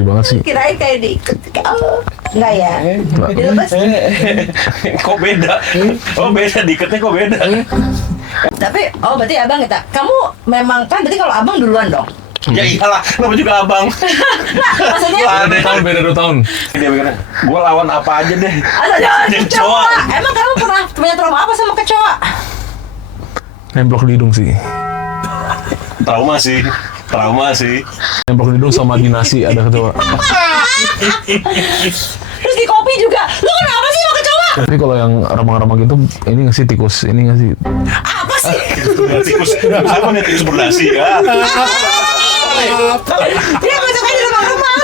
ngeri banget sih. Kirain kayak diikut. Enggak ya? Dilepas. Kok beda? Oh beda, diikatnya kok beda? Tapi, berarti abang kita. Kamu memang, kan berarti kalau abang duluan dong? Ya iyalah, nama juga abang. Maksudnya? Beda 2 tahun. Dia mikirnya, gue lawan apa aja deh. Ada Jadi kecoa. kecoa. Emang kamu pernah punya trauma apa sama kecoa? Nemplok di hidung sih. Trauma sih. Nemplok di hidung sama di nasi ada kecoa. Terus di kopi juga. Lu kenapa sih sama kecoa? Tapi kalau yang ramang-ramang gitu, ini nggak sih tikus? Ini nggak sih? Apa sih? Tikus, siapa nih tikus berdasi ya? Dia masuknya di rumah-rumah.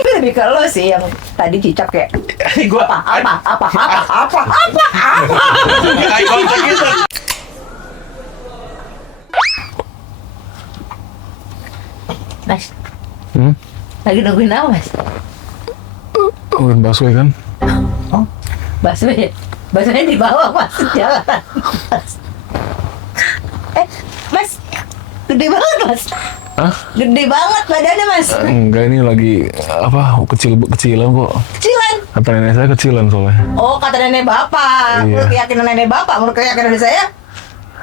Gue lebih ke lo sih yang tadi cicak kayak Gue apa. eye contact gitu. Mas, Hmm? lagi nungguin apa mas? Nungguin busway kan? Baksonya di bawah mas, jalan mas. Mas, gede banget mas. Hah? Gede banget badannya mas. Enggak, ini lagi kecilan kok. Kecilan. Kata nenek saya kecilan soalnya. Oh, kata nenek bapak. Iya. Menurut keyakinan nenek bapak, menurut keyakinan saya,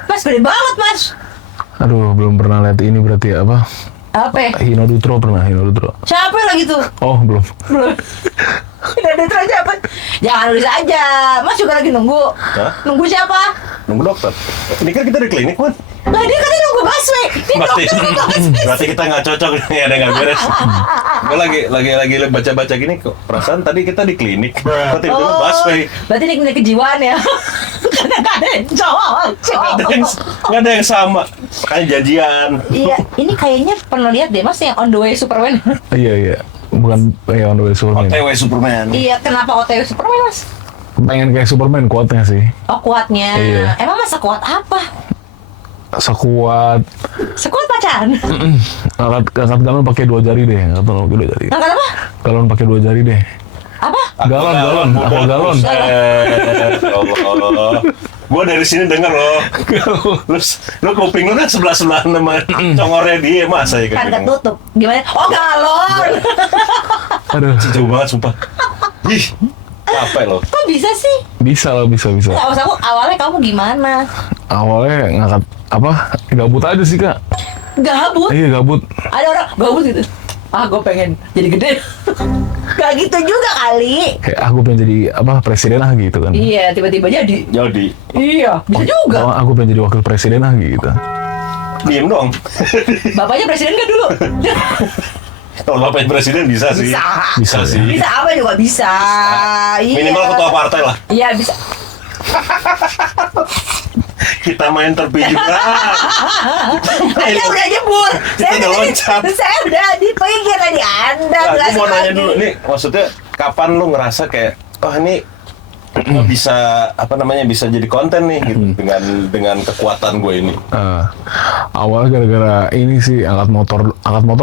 mas gede banget mas. Aduh, belum pernah lihat ini berarti apa? Apa? Hinodutro pernah, Hinodutro. Siapa lagi tuh? Oh, belum. Belum. Nenek aja apa? Jangan nulis aja. Mas juga lagi nunggu. Hah? Nunggu siapa? Nunggu dokter. Ini kan kita di klinik kan? Lah dia katanya nunggu busway. Ini dokter. Berarti kita nggak cocok nih, ada nggak beres. Gue lagi baca-baca gini kok. Perasaan tadi kita di klinik. Kok tiba-tiba busway. Berarti ini kejiwaan ya. Karena gak ada yang cowok. Nggak ada yang sama. Makanya jadian. Iya, ini kayaknya pernah lihat deh mas yang on the way Superman. Iya. Bukan on the way Superman. OTW Superman. Iya, kenapa OTW Superman mas? Pengen kayak Superman kuatnya sih. Oh kuatnya. Iya. Emang masa kuat apa? Sekuat Sekuat pacaran. angkat galon pakai 2 jari deh. Angkat galon pakai 2 jari. Angkat apa? Galon pakai 2 jari deh. Apa? Galon. Apa galon? Allah. Gua dari sini denger loh. Lu kuping lu kan sebelah sama congornya dia, masa ya Kan ketutup. Gimana? Oh galon. Aduh. Jauh banget sumpah. Ih, capek loh. Kok bisa sih? Bisa. Nggak, maksud aku awalnya kamu gimana? Awalnya ngangkat gabut aja sih kak. Gabut. Iya gabut. Ada orang gabut gitu. Gue pengen jadi gede. Gak gitu juga kali. Kayak aku pengen jadi presiden gitu kan. Iya, tiba-tiba jadi. Jadi, Iya, bisa juga. Aku pengen jadi wakil presiden gitu. diem dong. Bapaknya presiden kan dulu? Kalau bapaknya presiden bisa sih. Bisa sih. Bisa apa juga bisa. Iya. Minimal ketua partai lah. Iya, bisa. Kita main terpi juga. Anda udah nyebur. Kita udah loncat. Saya udah di pinggir tadi. Anda Nah, jelas aku mau nanya lagi. dulu nih, maksudnya kapan lu ngerasa kayak, ini bisa bisa jadi konten nih gitu dengan kekuatan gue ini. Awalnya gara-gara ini sih angkat motor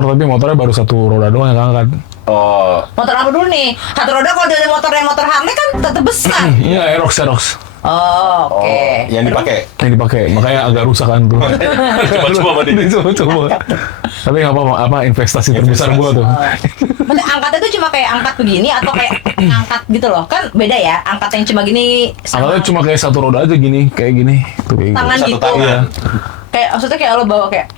tapi motornya baru 1 roda doang yang angkat. Oh, Motor apa dulu nih? Satu roda kalau jadi motor Harley kan tetap besar. Iya, Aerox. Oh, oke. yang dipakai. Yang dipakai, makanya agak rusak kan tuh. Coba dia. Coba. Tapi nggak apa-apa, investasi terbesar gua tuh. Berarti angkatnya tuh cuma kayak angkat begini atau kayak angkat gitu loh? Kan beda ya, angkat yang cuma gini sama Angkatnya cuma kayak 1 roda aja gini, kayak gini. Tuh, kayak tangan Satu gitu. tangan. Iya. Kayak maksudnya kayak lo bawa kayak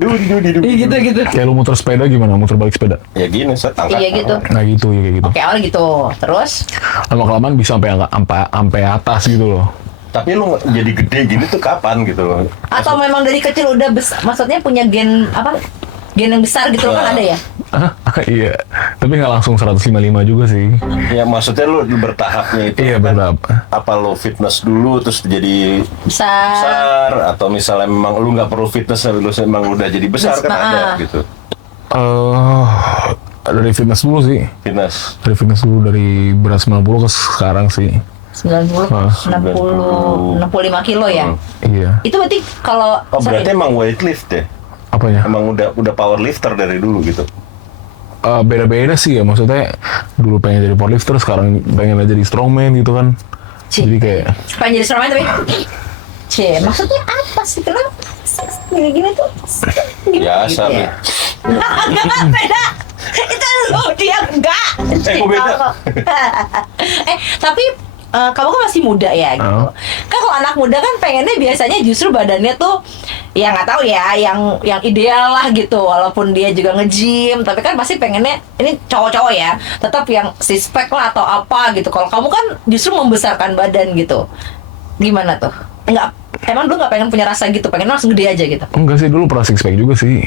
Duh. gitu. Kayak lu muter sepeda gimana? Muter balik sepeda. Ya gini, set angkat. Iya gitu. Nah gitu, ya kayak gitu. Oke, awalnya gitu. Terus Lama-kelamaan bisa sampai atas gitu loh. Tapi lu jadi gede gini tuh kapan gitu loh? atau memang dari kecil udah maksudnya punya gen yang besar gitu loh kan ada ya? Iya, tapi nggak langsung 155 juga sih. Ya maksudnya lu bertahapnya itu. Iya, kan, bertahap. Apa lu fitness dulu terus jadi Besar. besar, atau misalnya memang lu nggak perlu fitness tapi lu memang udah jadi besar kan ada gitu. Dari fitness dulu sih. Fitness. Dari fitness dulu, dari berat 90 ke sekarang sih. 90, 65 kilo ya? Iya. Itu berarti kalau Oh berarti emang weightlift ya? Apanya? Emang udah powerlifter dari dulu gitu? Beda-beda sih ya, maksudnya dulu pengen jadi powerlifter, sekarang pengen jadi strongman gitu kan. Jadi kayak pengen jadi strongman tapi maksudnya apa sih? Kenapa gini-gini tuh? Biasa gitu ya? nih. Beda. Itu lo, dia enggak. Kok beda? Tapi kamu kan masih muda ya gitu. Kan kalau anak muda kan pengennya biasanya justru badannya tuh ya nggak tahu ya, yang ideal lah gitu. Walaupun dia juga nge-gym, tapi kan pasti pengennya ini cowok-cowok ya, tetap yang six pack lah atau apa gitu. Kalau kamu kan justru membesarkan badan gitu. Gimana tuh? Emang dulu nggak pengen punya rasa gitu, pengen langsung gede aja gitu? Enggak sih, dulu pernah six pack juga sih.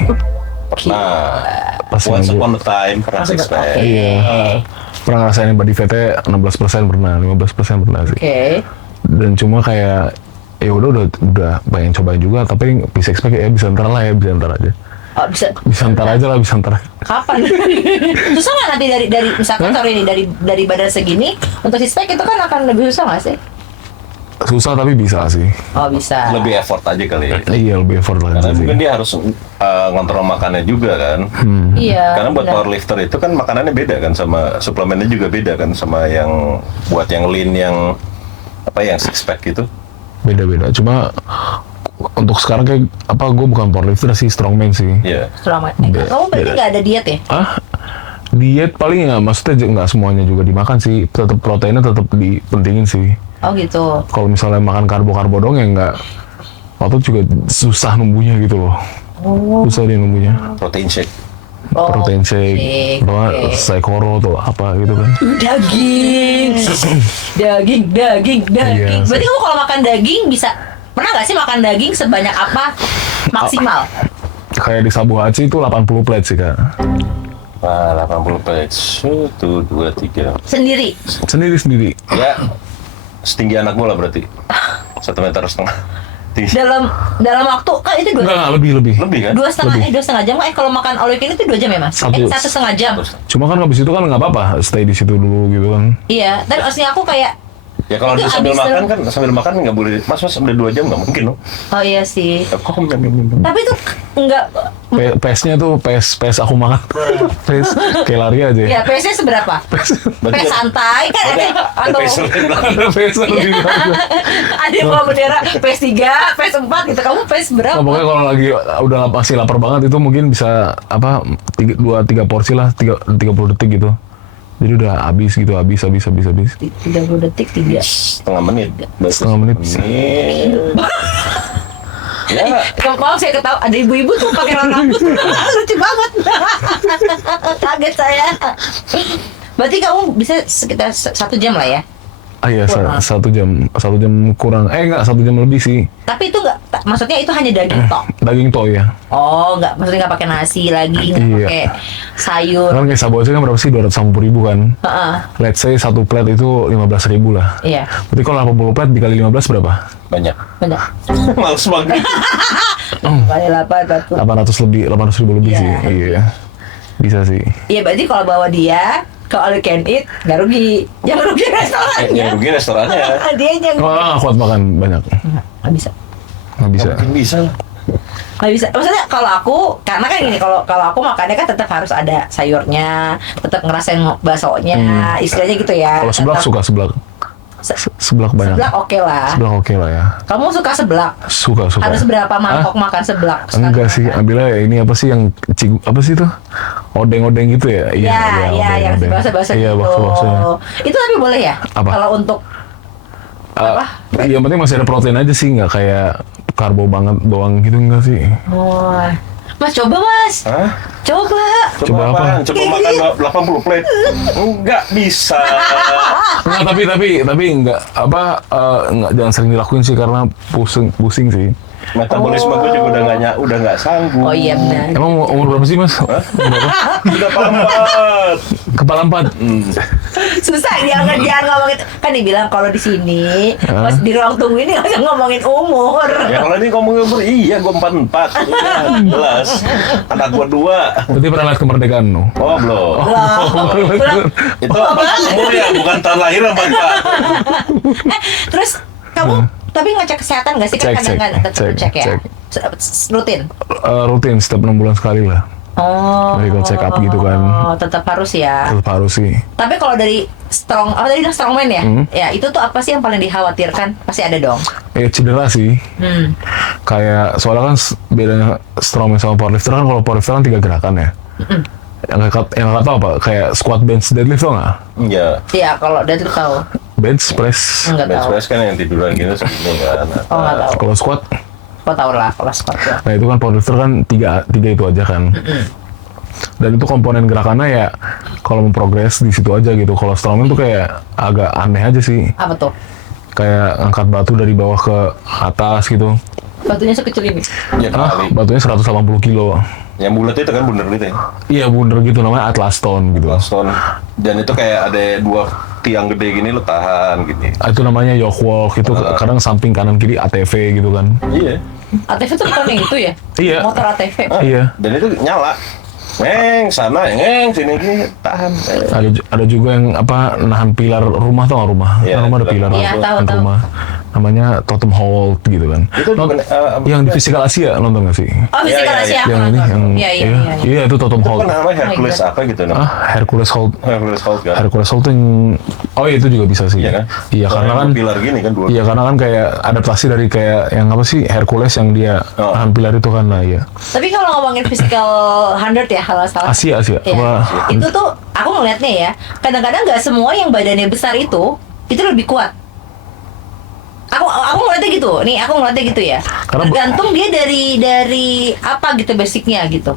Nah, Pas once yang upon a time pernah six pack. Oke. Iya. Pernah ngerasain body fatnya 16% pernah, 15% pernah sih. Oke. Dan cuma kayak ya udah pengen cobain juga, tapi bisa expect ya bisa ntar lah ya, bisa ntar aja. Oh, bisa Ntar aja lah, bisa ntar. kapan? Susah nggak nanti dari misalkan sorry nih dari badan segini untuk six pack itu kan akan lebih susah nggak sih? Susah tapi bisa sih. Oh bisa. Lebih effort aja kali ya. Iya, lebih effort lah Karena sih. mungkin dia harus ngontrol makannya juga kan. Iya. Karena buat benar. powerlifter itu kan makanannya beda kan, sama suplemennya juga beda kan, sama yang buat yang lean, yang yang six pack gitu. Beda-beda. Cuma untuk sekarang kayak gue bukan powerlifter sih, strongman sih. Iya. Selama Beda. kamu berarti nggak ada diet ya? Diet paling nggak, maksudnya nggak semuanya juga dimakan sih. Tetap proteinnya tetap dipentingin sih. Oh gitu. Kalau misalnya makan karbo dong ya nggak, waktu juga susah numbuhnya gitu loh. Susah dia numbunya. Protein shake. Oh, Protein shake, shake, atau oke. Saikoro atau apa gitu kan. Daging. Daging. Iya, Berarti kamu kalau makan daging bisa, pernah nggak sih makan daging sebanyak apa maksimal? Kayak di Sabu Hachi itu 80 plate sih kak. Nah, 80 plates. 1, 2, 3. Sendiri. Sendiri. Ya, setinggi anak bola berarti. 1,5 meter. Tinggi. Dalam waktu kan itu Enggak, lebih. Lebih kan? 2,5 jam. Kalau makan all you can itu 2 jam ya mas? Satu. 1,5 jam. Cuma kan habis itu kan nggak apa-apa, stay di situ dulu gitu kan. Iya. Dan maksudnya aku kayak Ya kalau itu dia sambil abis makan terus. kan, sambil makan nggak boleh. Mas udah 2 jam nggak mungkin loh. oh iya sih. Kok Tapi itu enggak. PS-nya tuh PS aku makan. PS kayak lari aja. Ya PS-nya seberapa? PS santai kan ada atau Ada PS lebih bagus. ada yang bawa bendera PS3, PS4 gitu. Kamu PS berapa? Nah, pokoknya kalau lagi udah masih lapar banget itu mungkin bisa 2-3 porsi lah, 30 detik gitu. Jadi udah habis gitu, habis. 30 detik 3. setengah menit. Setengah menit. Ya, Kalau saya ketawa ada ibu-ibu tuh pakai rambut lucu banget. Kaget saya. Berarti kamu bisa sekitar 1 jam lah ya? Ah iya, 1 jam kurang. Enggak, 1 jam lebih sih. Tapi itu enggak, maksudnya itu hanya daging tok. Daging toh ya. Oh, enggak, maksudnya enggak pakai nasi lagi, enggak Iya. pakai sayur. Kan kayak Sabu Hachi kan berapa sih? 250.000 kan. Heeh. Let's say 1 plate itu 15.000 lah. Iya. Berarti kalau 80 plate dikali 15 berapa? banyak. Benar. Males banget. Kali 8 800.000 lebih Iya. sih. Iya. Bisa sih. Iya, berarti kalau bawa dia ke all you can eat nggak rugi. Yang rugi restorannya. Yang rugi restorannya. Dia yang Oh, nggak kuat makan banyak. nggak bisa. Nggak bisa. Mungkin bisa. Nggak bisa. Maksudnya kalau aku, karena kan gini, kalau aku makannya kan tetap harus ada sayurnya, tetap ngerasain baksonya, istilahnya gitu ya. Kalau seblak Tetap- suka seblak. Seblak banyak. Seblak oke lah. Seblak oke lah ya. Kamu suka seblak? Suka. Harus berapa mangkok makan seblak? sekali Enggak sih, makan? ambilnya ya ini apa sih yang apa sih tuh? Odeng-odeng gitu ya? Iya, yang odeng-odeng. bahasa-bahasa Iya, gitu. bakso-baksonya. Itu tapi boleh ya? Apa? Kalau untuk apa? Yang penting masih ada protein aja sih, nggak kayak karbo banget doang gitu, enggak sih. Oh. Mas coba mas, Hah? coba. Coba apa? apaan? Coba makan 80 plate. Enggak bisa. Enggak, tapi enggak enggak, jangan sering dilakuin sih karena pusing sih. Metabolisme gue juga udah nggak sanggup. Oh iya benar. Emang umur berapa sih, Mas? Umur berapa? Udah pampat. Kepala 4. Susah jangan ngomongin, kan dibilang kalau di sini pas di ruang tunggu ini nggak usah ngomongin umur. Ya kalau ini ngomongin umur, iya gue 44. Iya, jelas. Anak gue 2. Berarti pernah lihat kemerdekaan no? Oh belum. Belum. Itu umur ya, bukan tahun lahir 44. Terus kamu tapi ngecek kesehatan nggak sih? Kan Cek, kadang-kadang tetap cek, cek ya. cek. Rutin. Rutin setiap 6 bulan sekali lah. Oh. Medical check up gitu kan. Oh, tetap harus ya. Tetap harus sih. Tapi kalau dari strongman ya, ya itu tuh apa sih yang paling dikhawatirkan? Pasti ada dong. Cedera sih. Kayak soalnya kan bedanya strongman sama powerlifter kan, kalau powerlifter kan 3 gerakan ya. Yang nggak tahu apa? Kayak squat, bench, deadlift tau nggak? Iya. Iya, kalau deadlift tahu. Bench press. Enggak Bench tahu. press kan yang tiduran gitu segini kan. Oh, enggak tahu. Kalau squat, Kok tahu lah kalau squat ya. nah itu kan powerlifter kan tiga itu aja kan. Dan itu komponen gerakannya ya kalau mau progres di situ aja gitu. Kalau strongman tuh kayak agak aneh aja sih. Apa tuh? Kayak angkat batu dari bawah ke atas gitu. Batunya sekecil ini. Ya kali. Batunya 180 kilo. Yang bulat itu kan bundar gitu ya. Iya bener gitu, namanya Atlas Stone gitu. Stone. Dan itu kayak ada 2 tiang gede gini lo tahan gitu. Itu namanya yoke walk, itu kadang samping kanan kiri ATV gitu kan. Iya. ATV tuh bukan yang itu ya? Iya. Motor ATV. Iya. Dan itu nyala. Sana, sini gini tahan. Ada juga yang apa nahan pilar rumah, tau nggak rumah? Iya, Kan rumah ada pilar Iya, tahu, nahan tahu. rumah. Namanya Totem Hold gitu kan. Itu bukan, Yang di Physical Asia nonton nggak sih? Oh, Physical Iya, Asia. iya, Yang ini yang Iya. itu Totem Itu Hold. kan namanya Hercules apa gitu namanya. Hercules Hold. Hercules Hold kan. Hercules Hold tuh yang itu juga bisa sih. Iya kan? Iya, karena Soalnya kan pilar gini kan dua. iya karena kan kayak adaptasi dari kayak yang apa sih Hercules yang dia Oh. nahan pilar itu kan, nah iya. Tapi kalau ngomongin physical 100 ya, kalau salah. Asia Iya. apa? Itu tuh aku ngeliatnya ya, kadang-kadang nggak semua yang badannya besar itu lebih kuat. Aku ngeliatnya gitu. Nih, aku ngeliatnya gitu ya. Karena Tergantung dia dari apa gitu basicnya gitu.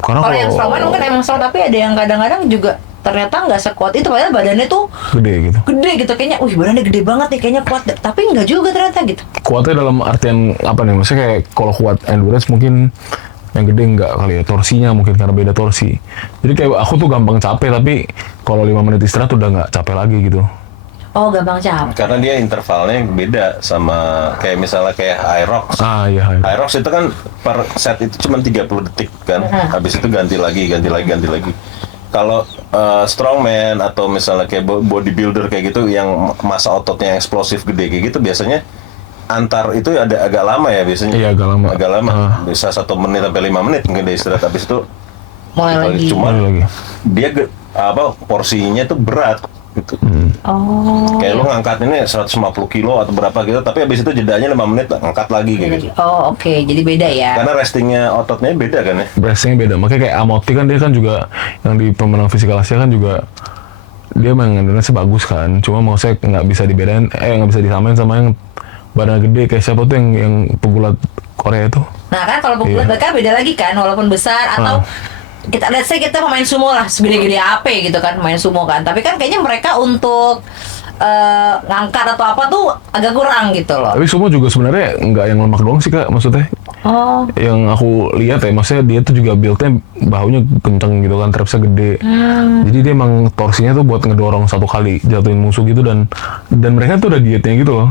Karena Kalau yang strongman mungkin emang strong, tapi ada yang kadang-kadang juga ternyata nggak sekuat itu, padahal badannya tuh gede gitu. gede gitu, kayaknya, badannya gede banget nih, kayaknya kuat, tapi nggak juga ternyata gitu. Kuatnya dalam artian apa nih? Maksudnya kayak kalau kuat endurance mungkin yang gede enggak kali ya, torsinya mungkin karena beda torsi. Jadi kayak aku tuh gampang capek, tapi kalau 5 menit istirahat udah nggak capek lagi gitu. Oh, gampang capek. Karena dia intervalnya beda sama kayak misalnya kayak Aerox. Iya. Aerox itu kan per set itu cuma 30 detik kan. Habis itu ganti lagi. Kalau strongman atau misalnya kayak bodybuilder kayak gitu yang masa ototnya eksplosif gede kayak gitu, biasanya antar itu ada agak lama ya biasanya. Iya, agak lama. Agak lama. Bisa 1 menit sampai 5 menit mungkin dia istirahat, habis itu Mulai lagi. Cuma Mulai lagi. dia porsinya tuh berat gitu. Oh. Kayak lu ngangkat ini 150 kilo atau berapa gitu, tapi habis itu jedanya 5 menit ngangkat lagi kayak gitu. Oh, oke. Jadi beda ya. Karena restingnya ototnya beda kan ya. Breastingnya beda. Makanya kayak Amoti kan dia kan juga yang di pemenang Physical Asia kan juga dia memang endurance bagus kan. Cuma maksudnya nggak bisa dibedain, nggak bisa disamain sama yang badan gede kayak siapa tuh yang pegulat Korea itu. Nah kan kalau pegulat mereka beda lagi kan, walaupun besar atau let's say kita pemain sumo lah, segede-gede apa gitu kan, pemain sumo kan, tapi kan kayaknya mereka untuk ngangkat atau apa tuh agak kurang gitu loh. Tapi semua juga sebenarnya nggak yang lemak doang sih Kak, maksudnya. Oh. Yang aku lihat ya, maksudnya dia tuh juga build-nya bahunya kenceng gitu kan, trapsnya gede. Jadi dia emang torsinya tuh buat ngedorong satu kali jatuhin musuh gitu, dan mereka tuh udah dietnya gitu loh.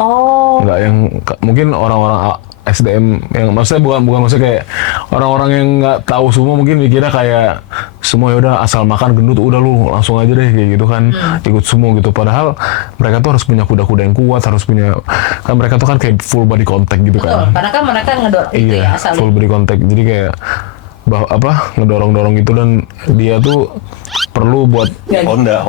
Oh. Nggak yang mungkin orang-orang SDM yang maksudnya bukan maksudnya kayak orang-orang yang nggak tahu semua mungkin mikirnya kayak semua ya udah asal makan gendut udah lu langsung aja deh kayak gitu kan, ikut semua gitu, padahal mereka tuh harus punya kuda-kuda yang kuat, harus punya kan mereka tuh kan kayak full body contact gitu Betul, kan. karena kan mereka ngedorong gitu ya Iya, asalnya. full body contact, jadi kayak ngedorong-dorong gitu, dan dia tuh perlu buat Honda.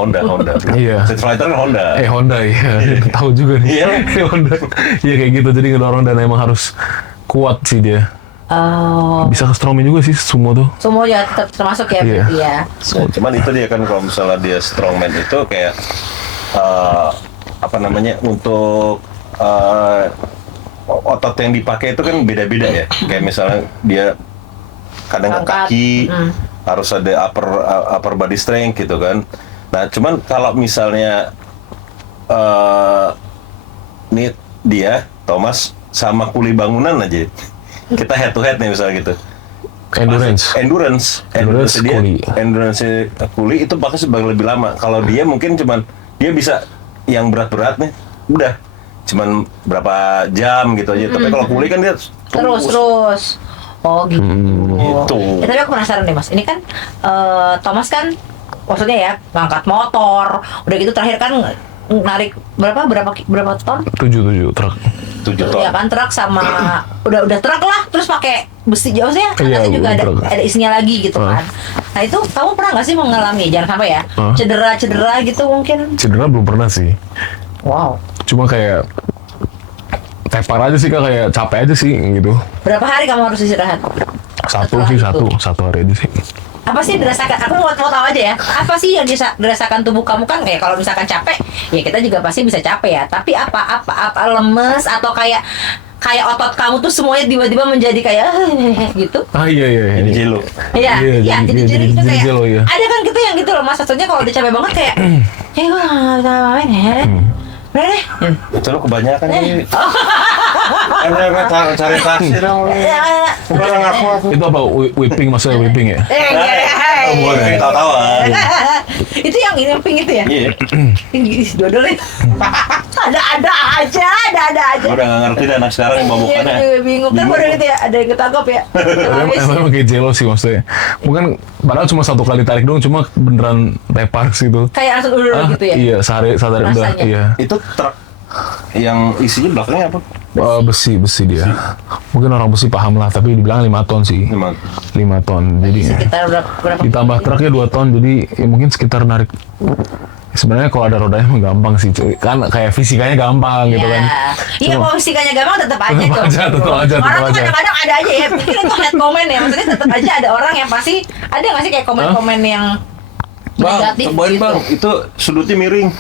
Iya. Street Fighter kan Honda. Honda iya. Tahu juga nih. Iya. Honda. Iya kayak gitu, jadi ngedorong dan emang harus kuat sih dia. Oh. Bisa ke strongman juga sih semua tuh. Semua ya tetap termasuk ya, Iya. berarti ya. Nah, cuman itu dia kan kalau misalnya dia strongman itu kayak untuk otot yang dipakai itu kan beda-beda ya. Kayak misalnya dia kadang ke Angkat. kaki harus ada upper body strength gitu kan. Nah, cuman kalau misalnya nih dia Thomas sama kuli bangunan aja. Kita head to head nih misalnya gitu. Endurance dia, kuli. endurance kuli itu pasti sebagai lebih lama. Kalau dia mungkin cuman dia bisa yang berat-berat nih, udah cuman berapa jam gitu aja. Tapi kalau kuli kan dia Terus. Oh gitu. Gitu. Ya, tapi aku penasaran deh Mas. Ini kan Thomas kan maksudnya ya ngangkat motor. Udah gitu terakhir kan narik berapa ton? 7 truk. 7 ton. Ya kan truk sama udah truk lah, terus pakai besi jauhnya Iya, angkatnya juga truk. ada isinya lagi gitu kan. Nah itu kamu pernah nggak sih mengalami, jangan sampai ya, cedera gitu mungkin? Cedera belum pernah sih. Wow. Cuma kayak tepar aja sih Kak, kayak capek aja sih gitu. Berapa hari kamu harus istirahat? Satu Setelah sih, itu? satu hari aja sih. apa sih dirasakan? Aku mau tahu aja ya. Apa sih yang dirasakan tubuh kamu kan? Kayak kalau misalkan capek, ya kita juga pasti bisa capek ya. Tapi apa lemes atau kayak otot kamu tuh semuanya tiba-tiba menjadi kayak gitu? Ini jelo. Iya, jadi gitu kayak. jelo, iya. Ada kan gitu yang gitu loh, Mas. Maksudnya kalau udah capek banget kayak, gue nggak bisa main ya. Udah deh. Itu lo kebanyakan nih. Cari taksi dong. Barang aku. Itu apa whipping, maksudnya whipping ya? Boleh tahu-tahuan. Itu yang pink itu ya? Iya. Dodol itu. Ada aja. Gue udah nggak ngerti deh anak sekarang yang babokannya. Iya, bingung kan baru gitu ya, ada yang ketangkap ya. Emang kayak jelo sih maksudnya. Bukan, padahal cuma 1 kali tarik doang, cuma beneran tepar gitu. Kayak langsung udah gitu ya? Iya, sehari udah. Rasanya. Iya. Itu truk yang isinya belakangnya apa? Besi dia. Mungkin orang besi paham lah, tapi dibilang 5 ton sih. 5 ton. Jadi Sekitar berapa? ditambah truknya 2 ton, jadi ya mungkin sekitar narik. Sebenarnya kalau ada rodanya mah gampang sih, cuy. Kan kayak fisikanya gampang gitu kan. Iya, kalau fisikanya gampang tetap aja tuh. Tetap aja. Orang tuh kadang-kadang ada aja ya. Mungkin itu head comment ya. Maksudnya tetap aja ada orang yang pasti ada nggak sih kayak komen-komen yang Bang, negatif cobain gitu. bang, itu sudutnya miring.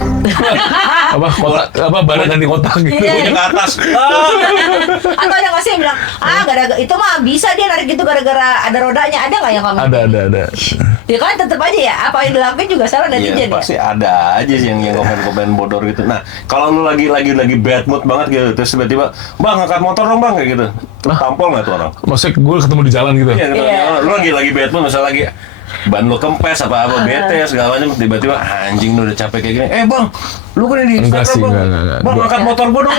Badan ganti kotak gitu. Iya. Punya ke atas. Atau ada nggak sih yang bilang, gara-gara itu mah bisa dia narik gitu gara-gara ada rodanya. Ada nggak yang komen? Ada. Ya kan tetap aja ya. Apa yang dilakuin juga salah Iya, netizen ya. pasti ada aja sih yang komen-komen bodor gitu. Nah, kalau lu lagi bad mood banget gitu, terus tiba-tiba, bang angkat motor dong bang, kayak gitu. Tampol nggak tuh orang? Maksudnya gue ketemu di jalan gitu. Iya, lu lagi bad mood, misalnya lagi ban lu kempes apa bete segala macam, tiba-tiba anjing lu udah capek kayak gini. Bang, lu kan di Enggak sih, bang. enggak. Bang angkat motor gua dong.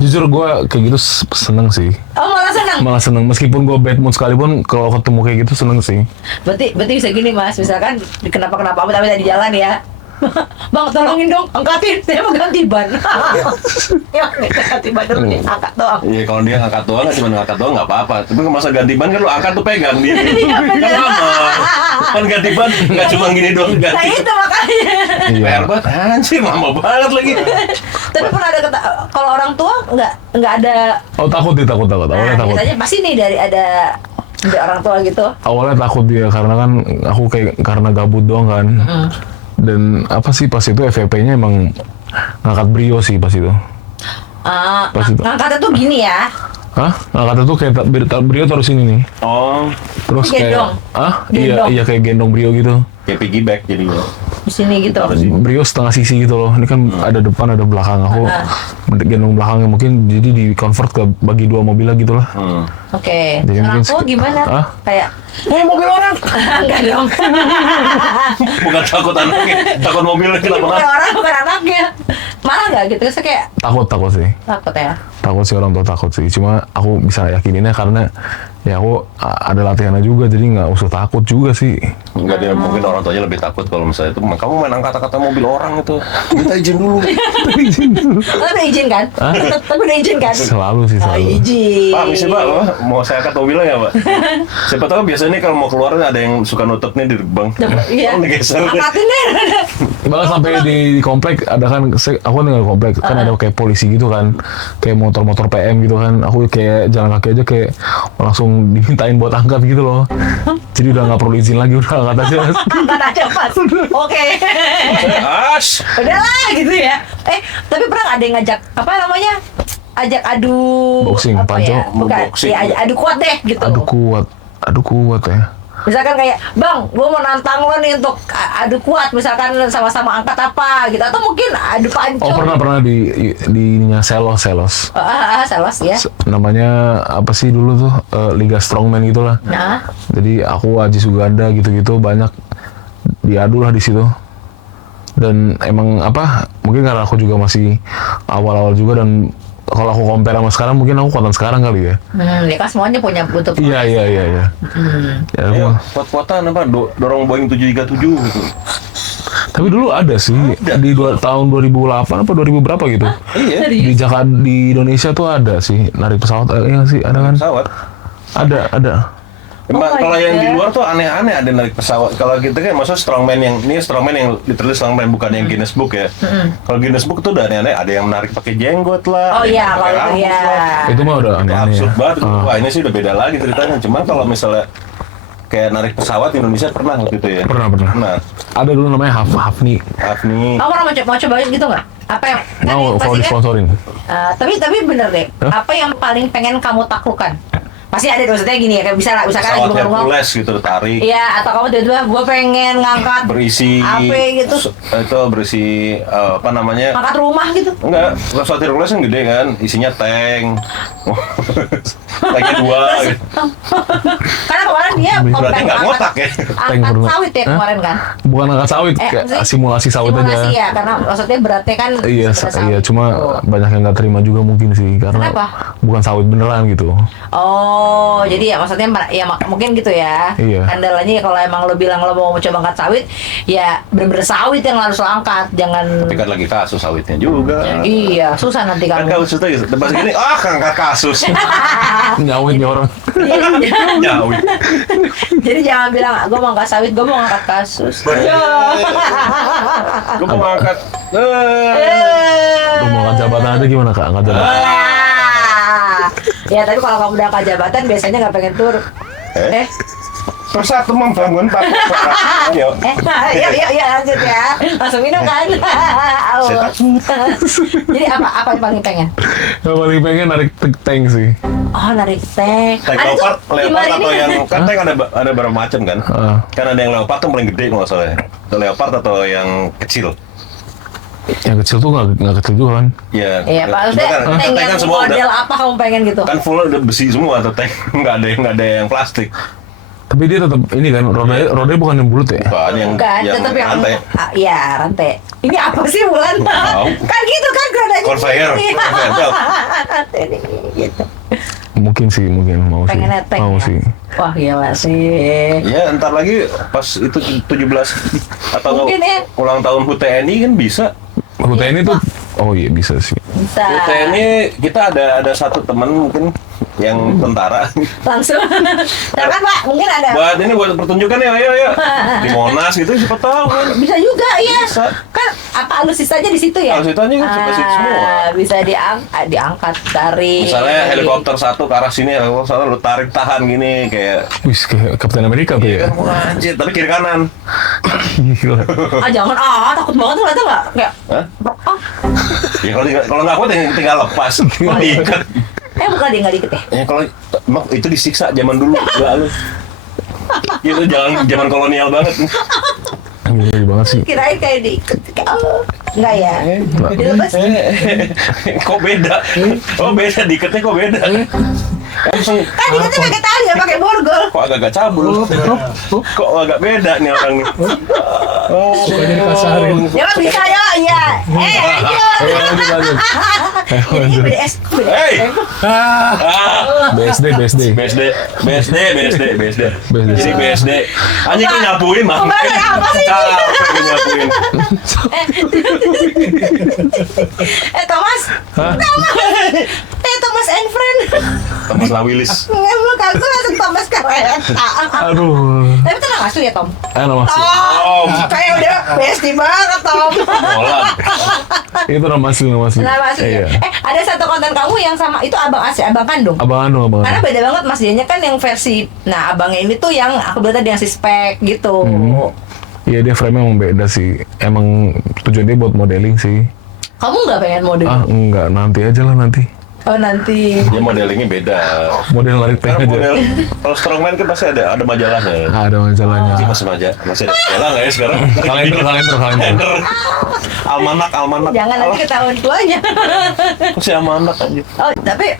Jujur gue kayak gitu seneng sih. Oh, malah senang. Meskipun gue bad mood sekalipun, kalau ketemu kayak gitu seneng sih. Berarti bisa gini Mas, misalkan kenapa apa tapi tadi di jalan ya. Bang tolongin dong, angkatin, saya mau ganti ban. Ya, ganti ban dulu nih, angkat doang. Iya, kalau dia ngangkat doang, cuma ngangkat doang nggak apa-apa. Tapi kalau masa ganti ban kan lu angkat tuh pegang dia. Iya, bener. Kan lama. Kan ganti ban nggak cuma gini doang Nah ganti. itu makanya. Iya. PR banget, anjir lama banget lagi. Tapi pernah ada kalau orang tua nggak ada. Oh takut. Awalnya takut. Biasanya pasti nih dari orang tua gitu. Awalnya takut dia karena kan aku karena gabut doang kan. Dan apa sih pas itu FVP-nya emang ngangkat brio sih pas itu. Pas itu. Ngangkatnya tuh gini ya. Hah? Ngangkat itu kayak brio taruh sini nih. Oh, Terus Gendong. kayak Gendong. iya kayak gendong brio gitu. kayak piggyback jadi. Di sini gitu. Brio setengah sisi gitu loh. Ini kan ada depan ada belakang, aku gendong belakangnya mungkin jadi di convert ke bagi 2 mobilnya gitu lah. Oke. Jadi Orang mungkin tua gimana? Hah? Kayak Mobil orang. enggak dong. Bukan takut anaknya, takut mobilnya Ini bukan kenapa? orang, bukan anaknya. Marah nggak gitu? Terus kayak Takut sih. takut ya. Takut sih, orang tua takut sih. Cuma aku bisa yakininnya karena ya aku ada latihannya juga, jadi nggak usah takut juga sih. Enggak, dia mungkin orang tuanya lebih takut kalau misalnya itu kamu main angkat-angkat mobil orang itu. Minta izin dulu. Tapi udah izin kan? Tapi udah izin kan? Selalu sih, Oh, selalu. izin. Pak, bisa Pak, mau saya angkat mobilnya ya Pak? Siapa tahu biasanya kalau mau keluar ada yang suka nutup nih di gerbang. Iya. Oh, digeser. Angkatin deh. Bahkan sampai di komplek ada kan, aku tinggal di komplek kan ada kayak polisi gitu kan, kayak motor-motor PM gitu kan. Aku kayak jalan kaki aja kayak langsung dimintain buat angkat gitu loh. Jadi udah nggak perlu izin lagi, udah angkat aja. Angkat aja pas. Oke. As. Udahlah gitu ya. Tapi pernah nggak ada yang ngajak apa namanya? Ajak adu Boxing, apa panco. ya? Bukan. Boxing. Ya, adu kuat deh gitu. Adu kuat ya. Misalkan kayak, Bang, gue mau nantang lo nih untuk adu kuat, misalkan sama-sama angkat apa gitu, atau mungkin adu panco. Oh pernah di ininya selos. Salos ya. Namanya apa sih dulu tuh, Liga Strongman gitulah. Nah, Jadi aku Aji Suganda gitu-gitu banyak diadu lah di situ. Dan emang apa, mungkin karena aku juga masih awal-awal juga, dan kalau aku compare sama sekarang mungkin aku kuatan sekarang kali ya. ya kan semuanya punya butuh. Iya. Ya, Ayo, aku, pot-potan apa dorong Boeing 737 gitu. tapi dulu ada sih di tahun 2008 apa 2000 berapa gitu. Iya. Di Jakarta, di Indonesia tuh ada sih narik pesawat, iya sih ada kan? Pesawat. Ada. Emang Oh my kalau yang di God. luar tuh aneh-aneh ada narik pesawat. Kalau kita kan maksudnya strongman yang literally strongman, bukan yang Guinness Book ya. Kalau Guinness Book tuh udah aneh-aneh, ada yang menarik pakai jenggot lah. Oh iya, pakai kalau itu rambut ya. lah. Itu mah udah Itu aneh-aneh absurd ya. banget. Wah, ini sih udah beda lagi ceritanya. Cuma kalau misalnya kayak narik pesawat di Indonesia pernah waktu itu ya? Pernah. Nah, Ada dulu namanya Hafni. Afni. Kamu pernah mau cobain gitu nggak? Apa yang Mau pasti kalau disponsorin. tapi bener deh. Hah? Apa yang paling pengen kamu taklukkan? Pasti ada maksudnya gini ya, kayak misalkan lagi Pesawat bengong-bengong. Hercules gitu tarik. Iya, atau kamu tiba-tiba gue pengen ngangkat Berisi apa gitu, itu berisi apa namanya? ngangkat rumah gitu. Enggak, pesawat Hercules kan gede kan, isinya tank. Lagi 2 gitu. Karena kemarin dia Berarti nggak ngotak ya? Tank angkat berenang. sawit ya Hah? kemarin kan. Bukan angkat sawit, kayak maksudnya simulasi sawit simulasi aja. ya, karena maksudnya beratnya kan Iya, berat sawit iya, cuma gitu. banyak yang nggak terima juga mungkin sih karena Kenapa? bukan sawit beneran gitu. Oh, jadi ya maksudnya ya mungkin gitu ya. Iya. Andalanya ya kalau emang lo bilang lo mau coba angkat sawit, ya bener-bener sawit yang harus lo angkat, jangan. Tapi kan lagi kasus sawitnya juga. Iya, susah nanti Kan kamu. kasusnya gitu. Depan gini, angkat kasus. Nyawitnya orang. Nyawit. Jadi jangan bilang gue mau angkat sawit, gue mau angkat kasus. Lu mau angkat. Lu mau angkat jabatan aja gimana kak? Angkat jabatan. Ya tapi kalau kamu udah angkat jabatan biasanya nggak pengen turun. Eh? Persatu membangun Pak. Ayo. Yuk lanjut ya. Langsung minum kan. Saya Jadi apa yang paling pengen? Yang paling pengen narik tank sih. Oh, narik tank. Tank Ada tuh leopard di atau ini. yang kan tank ada berapa macam kan? Kan ada yang leopard tuh paling gede kalau nggak salah. Ya. Itu leopard atau yang kecil? Yang kecil tuh nggak kecil juga kan? Ya. Iya, Pak. Maksudnya tank yang semua model apa kamu pengen gitu? kan full udah besi semua atau tank nggak ada yang plastik. Tapi dia tetap ini kan rodanya bukan yang bulat ya? Bukan yang Bukan, tetap yang rantai. Iya, rantai. Ini apa sih Wulan? Tahu. Kan gitu kan gradasinya. Conveyor. Iya. Conveyor. Ini gitu. Mungkin mau Pengennya sih. tank Mau ya? sih. Wah, gila sih. Ya, ntar lagi pas itu 17 atau Mungkin ya. ulang tahun HUT TNI kan bisa. HUT ini tuh, oh iya bisa sih. Bisa. HUT TNI kita ada satu teman mungkin yang tentara. Langsung. Silakan Pak, mungkin ada. buat pertunjukan ya, ayo. Di Monas gitu siapa tahu kan. Bisa juga, iya. Bisa. Kan apa alutsistanya di situ ya? Alutsistanya kan spesifik semua. Bisa diangkat dari. Misalnya helikopter satu ke arah sini, helikopter satu lu tarik tahan gini kayak Wis kayak Kapten Amerika tuh ya. kan wah, anjir, tapi kiri kanan. Gila. Jangan takut banget tuh ternyata nggak kayak. Hah? Oh, Ya kalau nggak kuat tinggal lepas. Diikat. bukan dia nggak dikit ya? Ya kalau emang itu disiksa zaman dulu enggak lu. Itu zaman kolonial banget. Gila banget sih. Kirain kayak diikat. Enggak ya? Dilepas. Kok beda? Oh beda diketnya kok beda. Langsung Kan dikatnya pakai tali ya, pakai borgol. kok agak cabul. Kok agak beda nih orang nih. Oh, Sukanya dikasarin. Ya kan bisa ya, iya. Ayo lanjut. Ini BDS. Hey. BSD. BSD. BSD. Jadi BSD. Anjing kok nyapuin mah. Pembahasan apa sih? Capek gue nyapuin. Thomas. Hah? Thomas and friend. Thomas Lawilis. Bukan, gue langsung Thomas keren. Aduh. Tapi tenang asu ya Tom. Nama sih. Tom, kayak udah bestie banget Tom. Molan. Itu nama sih. Nama asu ya. Iya. Ada satu konten kamu yang sama itu abang asli, abang kandung. Abang Karena beda banget Mas Dianya kan yang versi, nah abangnya ini tuh yang aku bilang tadi yang si spek gitu. Iya dia frame emang beda sih. Emang tujuan dia buat modeling sih. Kamu nggak pengen model? Enggak, nanti aja lah nanti. Oh nanti. Dia modelingnya beda. Model lari tank Karena aja. model kalau strongman kan pasti ada majalahnya. Ada majalahnya. Masih ada majalah nggak ya sekarang? Kalender. Almanak. Jangan nanti ketahuan tuanya. Kok si almanak aja?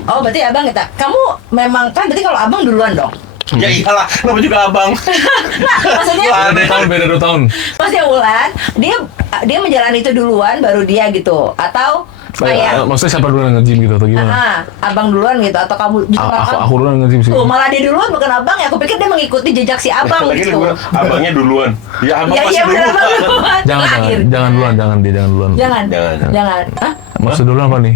Berarti abang kita. Kamu memang kan berarti kalau abang duluan dong. Ya iyalah, kenapa juga abang? Maksudnya Beda 2 tahun. maksudnya Wulan dia menjalani itu duluan baru dia gitu atau kayak Maksudnya siapa duluan nge-gym gitu atau gimana? abang duluan gitu atau kamu Aku duluan nge-gym sih. Tuh, malah dia duluan bukan abang ya. Aku pikir dia mengikuti jejak si abang Lagi gitu. gue abangnya duluan. Ya abang Iya masih iya benar abang duluan. duluan. Lahir. Jangan duluan. Jangan Jangan. Jangan. Hah? Maksud duluan apa nih?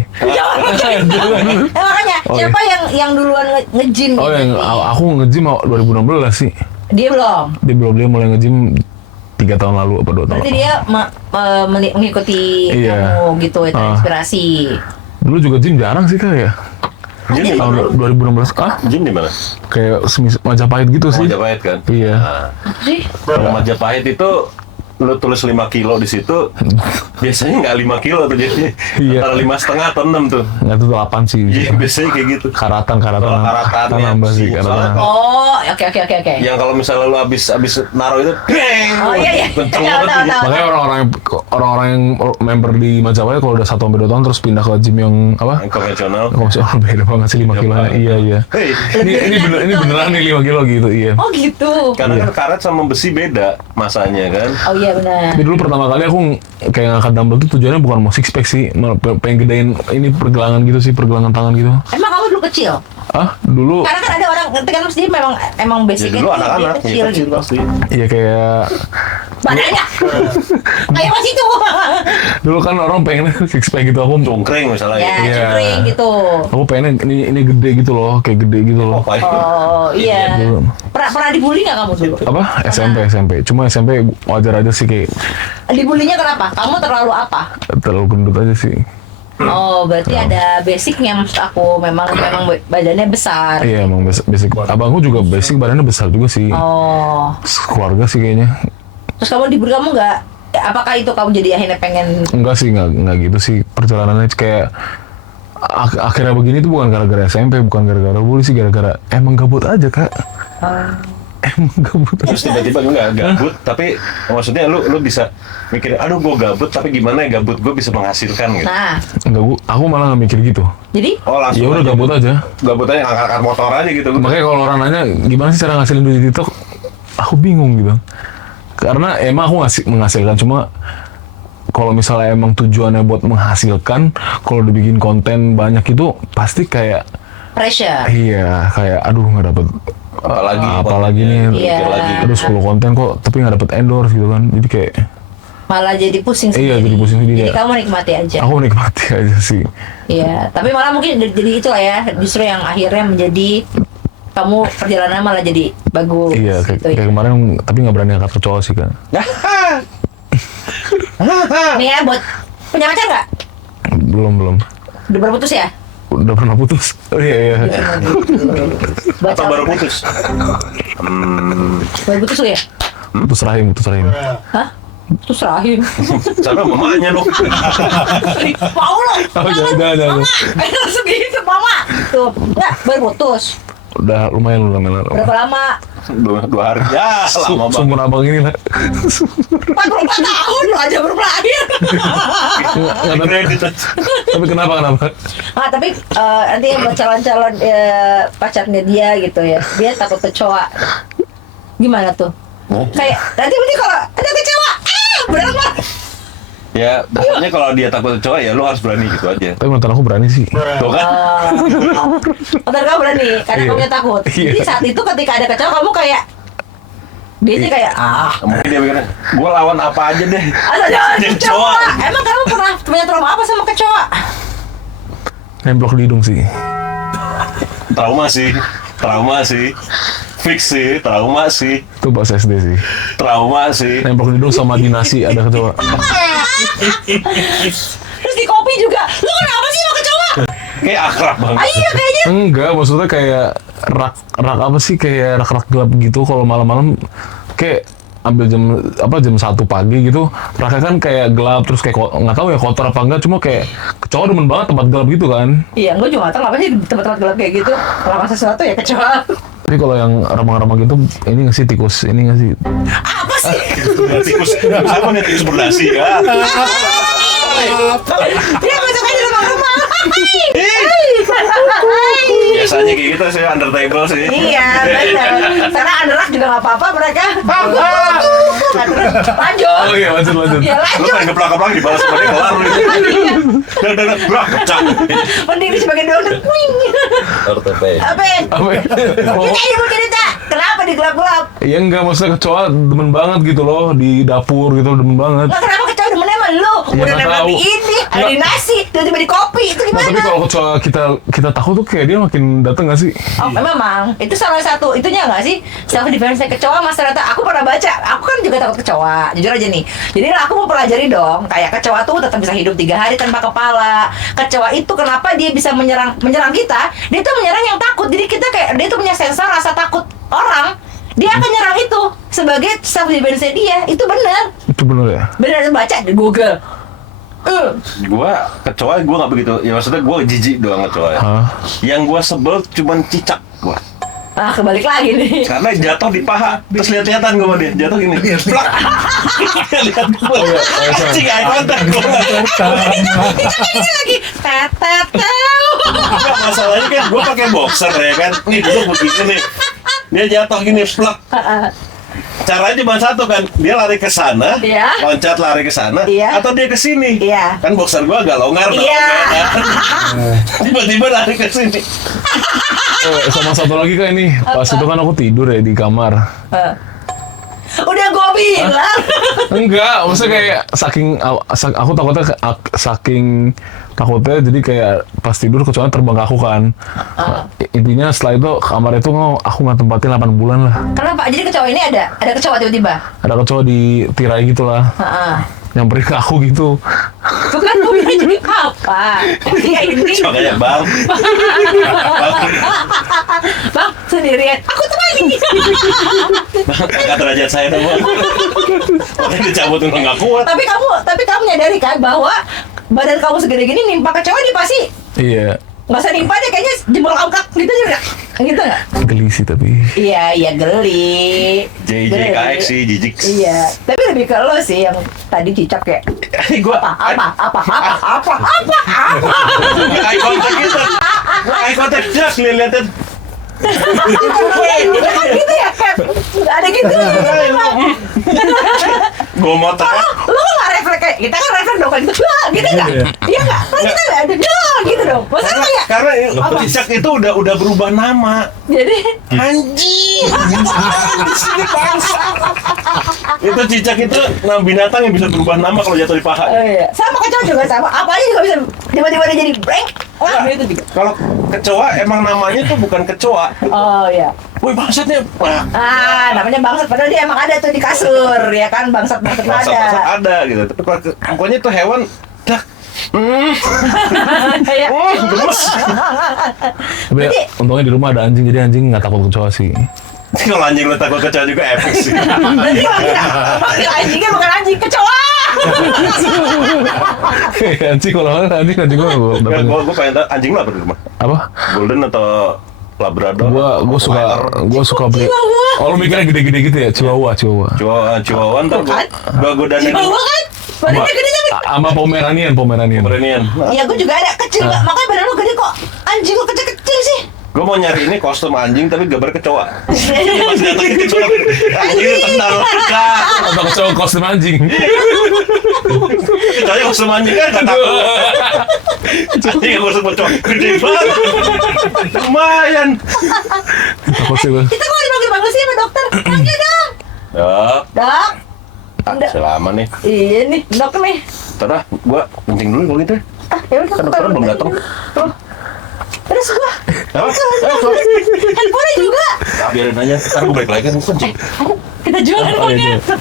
Makanya Oh, iya. siapa yang duluan nge-gym Oh gitu? yang aku nge-gym 2016 sih. Dia belum. Dia mulai nge-gym 3 tahun lalu apa 2 tahun Berarti lalu. dia mengikuti Iya. kamu gitu, itu inspirasi. Dulu juga gym jarang sih kak ya. Gym di tahun mana? 2016. Gym di mana? Kayak Majapahit gitu sih. Majapahit kan? Iya. Nah, Sih. kalau Majapahit itu lu tulis 5 kilo di situ, biasanya nggak 5 kilo tuh jadi Iya. antara 5,5 atau 6 tuh. Nggak tahu 8 sih. Iya, biasanya kayak gitu. Karatan Kalau karatan ya, nambah sih soalnya karatan. Oh, oke. Yang kalau misalnya lu abis naruh itu, bang! Oh iya. Kenceng Tahu, banget tahu, gitu. tahu. Makanya orang-orang yang member di Majapahit kalau udah 1-2 tahun terus pindah ke gym yang apa? Yang konvensional. Konvensional beda banget sih 5 kilo. Iya. Hei, Ini beneran nih 5 kilo gitu, iya. Oh gitu. karena kan karet sama besi beda masanya kan. Oh iya benar. Tapi dulu pertama kali aku kayak ngangkat dumbbell tuh tujuannya bukan mau six pack sih, malah pengen gedein ini pergelangan gitu sih, pergelangan tangan gitu. Emang kamu dulu kecil? Dulu Karena kan ada orang ngerti kan mesti emang Ya basicnya dulu dia anak-anak kecil ya, kecil gitu. pasti. iya kayak Badannya. Kayak masih tua. dulu kan orang pengen six pack gitu, aku Cungkring misalnya. Ya, Iya. cungkring gitu. aku pengen ini gede gitu loh, kayak gede gitu loh. Apa ya? Oh iya. Dulu. Pernah dibully nggak kamu dulu? Apa? SMP. Cuma SMP wajar aja sih, kayak Dibulinya kenapa? Kamu terlalu apa? terlalu gendut aja sih. Oh, berarti ada basicnya maksud aku. Memang badannya besar. Iya emang basic. Abangku juga basic badannya besar juga sih. Oh. Keluarga sih kayaknya. Terus kamu nggak? Apakah itu kamu jadi akhirnya pengen? Enggak sih, enggak gitu sih perjalanannya, kayak akhirnya begini tuh bukan gara-gara SMP, bukan gara-gara bully sih, gara-gara emang gabut aja, Kak. Emang gabut aja. Terus tiba-tiba enggak gabut, tapi maksudnya lu bisa mikir, aduh gue gabut, tapi gimana ya gabut gue bisa menghasilkan gitu. Nah, Enggak, aku malah nggak mikir gitu. jadi Oh langsung. Ya udah aja. gabut aja. Gabut aja angkat motor aja gitu. Makanya kalau orang nanya gimana sih cara ngasilin duit di TikTok, aku bingung gitu. Karena emang aku menghasilkan, cuma kalau misalnya emang tujuannya buat menghasilkan, kalau dibikin konten banyak itu pasti kayak pressure. iya, kayak aduh nggak dapet apalagi nih, Iya. mikir lagi. terus 10 konten kok tapi nggak dapet endorse gitu kan, jadi kayak Malah jadi pusing sendiri. Iya, jadi pusing sendiri, Jadi ya. kamu nikmati aja. aku nikmati aja sih. Iya, tapi malah mungkin jadi itulah ya, justru yang akhirnya menjadi kamu perjalanan malah jadi bagus. Iya, gitu kayak ya. kemarin tapi nggak berani angkat ke cowok sih kan. Nih ya, buat punya pacar nggak? Belum Udah berputus ya? udah pernah putus. Oh iya. Baca Atau baru putus? Baru putus lu ya? Putus rahim. Hah? Terus rahim. Sama mamanya lu. Mau lo? Oh, jangan. Mama, langsung gitu, mama. Tuh, enggak, baru putus. Udah lumayan. Berapa lama? 2 hari. Ya, lama banget. Sumur abang ini lah. 44 tahun lo aja baru berakhir. Kredit. Tapi kenapa? Ah, tapi nanti yang buat calon-calon pacarnya dia gitu ya, dia takut kecoa. Gimana tuh? Kayak nanti kalau ada kecoa, berat banget. Ya, pokoknya kalau dia takut cowok ya lu harus berani gitu aja. Tapi mantan aku berani sih. Tuh kan? Ntar kamu berani, karena Iya. kamu takut. Iya. Jadi saat itu ketika ada kecoa kamu kayak dia sih kayak Mungkin dia mikirnya, gue lawan apa aja deh. ada Jadi kecoa. kecoa. Emang kamu pernah punya trauma apa sama kecoa? Nemblok di hidung sih. Trauma sih. Fix sih, trauma sih. Itu pas SD sih. Trauma sih. Nemblok di hidung sama di nasi ada kecoa. Terus di kopi juga. Lu kenapa sih sama kecoa? Kayak akrab banget. Iya kayaknya. Enggak, maksudnya kayak rak apa sih, kayak rak gelap gitu kalau malam-malam, kayak ambil jam 1 pagi gitu, raknya kan kayak gelap terus kayak nggak tahu ya kotor apa enggak, cuma kayak kecoa demen banget tempat gelap gitu kan. Iya, gue juga gak tau kenapa sih di tempat-tempat gelap kayak gitu melakukan sesuatu ya kecoa. Tapi kalau yang remang-remang gitu, ini nggak sih tikus, ini nggak sih? Apa sih? Tikus apa nih tikus berdasi ya? Dia masuk aja rumah-rumah. Biasanya kayak gitu sih under table sih. Iya, benar. Karena anak juga gak apa-apa mereka. Lanjut. Oh iya, lanjut. Ya Lu lanjut. pengen geplak-geplak dibalas sama dia kelar lu. Dan gerak kecak. Mending di sebagai dokter. RTP. Apa ya? Apa ya? Oh, Kita ini mau cerita. Kenapa di gelap-gelap? iya enggak, maksudnya kecoa demen banget gitu loh, di dapur gitu demen banget. Nggak kenapa kecoa demennya sama lu? kemudian nggak nempel tahu. di ini, ada di nasi, tiba-tiba di kopi, itu Nah, gimana? tapi kalau kecoa kita takut tuh kayak dia makin datang nggak sih? Oh, memang itu salah satu itunya nggak sih self defense kecoa mas ternyata aku pernah baca aku kan juga takut kecoa jujur aja nih jadi aku mau pelajari dong kayak kecoa tuh tetap bisa hidup 3 hari tanpa kepala kecoa itu kenapa dia bisa menyerang kita dia tuh menyerang yang takut jadi kita kayak dia tuh punya sensor rasa takut orang dia akan nyerang itu sebagai self defense dia itu benar Itu bener ya? baca di Google. Gua kecoa gua nggak begitu. Ya maksudnya gua jijik doang kecoa ya. Hah? Yang gua sebel cuman cicak gua. Ah kebalik lagi nih. Karena jatuh di paha, terus lihat-lihatan gua sama dia, jatuh gini. Plak. Lihat gua. Anjing eye contact gua. Ini lagi tetet. Enggak, masalahnya kan gua pakai boxer ya kan. Nih dulu begini nih. Dia jatuh gini, plak. Caranya cuma satu kan, dia lari ke sana, Iya. loncat lari ke sana, Iya. atau dia ke sini. Iya. Kan boxer gua agak longgar dong. Iya. ya kan? Tiba-tiba lari ke sini. Sama satu lagi kan ini, pas itu kan aku tidur ya di kamar. Udah gue bilang. Enggak, maksudnya kayak aku takutnya saking takutnya jadi kayak pas tidur kecoa terbang ke aku kan. Intinya setelah itu kamar itu aku nggak tempatin 8 bulan lah. Kenapa? Jadi kecoa ini ada kecoa tiba-tiba. Ada kecoa di tirai gitu lah. Nyamperin ke aku gitu. Bukan gue bilang jadi apa? Dia ini. Makanya bang, Bang sendirian. Aku temani. angkat derajat saya dong bang. Makanya dicabut nggak kuat. Tapi kamu nyadari kan bahwa badan kamu segede gini nimpa kecoa dia pasti Iya, nggak usah nimpa deh kayaknya jempol angkat gitu aja nggak? Gitu nggak? geli sih tapi. Iya geli. JJKX sih, jijik. Iya, tapi lebih ke lo sih yang tadi cicak ya. Gua Apa? eye contact gitu. Eye contact jak liatin. Gitu ya kan? Nggak ada gitu. Gua mau tahu. Lo nggak refleks kayak kita kan refleks dong kan gitu nggak? Iya nggak? Kan kita nggak ada gitu dong. Maksudnya kayak Karena cicak itu udah berubah nama. jadi Anjing. Di sini bangsa. Itu cicak itu binatang yang bisa berubah nama kalau jatuh di paha. oh iya sama kecoa juga sama. Apa aja juga bisa tiba-tiba dia jadi break. Wah gitu juga. Kalau kecoa emang namanya tuh bukan kecoa. Oh iya. Woi bangsatnya. Wah, Namanya bangsat padahal dia emang ada tuh di kasur ya kan bangsat ada. bangsat ada gitu. Tapi kalau pokoknya itu hewan dah. Ya. Gemes. Tapi ya, untungnya di rumah ada anjing jadi anjing nggak takut kecoa sih. Kalau anjing lu takut kecoa juga epic sih. Berarti manggil anjingnya bukan anjing kecoa. Anjing kalau anjing gua Enggak, gua pengen tahu anjing lu apa di rumah? apa? Golden atau Labrador? Gua suka beli. Oh lu mikirnya gede-gede gitu ya, Chihuahua. Chihuahua ntar gua godain Chihuahua kan? Badannya gede tapi. Sama Pomeranian. Pomeranian. Iya gue juga ada kecil makanya badan lu gede kok. Anjing lu kecil-kecil sih. Gue mau nyari ini kostum anjing tapi gambar kecoa. Pas datang kecoa, anjing tendang enggak. Atau kecoa kostum anjing. Kecoa kostum anjing kan nggak takut. Anjing yang kostum kecoa gede banget. Lumayan. Takut sih gua. Kita mau dipanggil sih sama dokter. Panggil dong. Dok. Selama nih. Iya nih, dok nih. Ntar gue kencing dulu kalau gitu. Ya udah Kan dokternya belum datang. Tuh. Terus gua. Apa? Handphone juga. Nah, biarin aja. Ntar gue balik lagi kan kencing. Kita jual handphonenya. iya.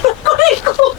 Kok ikut?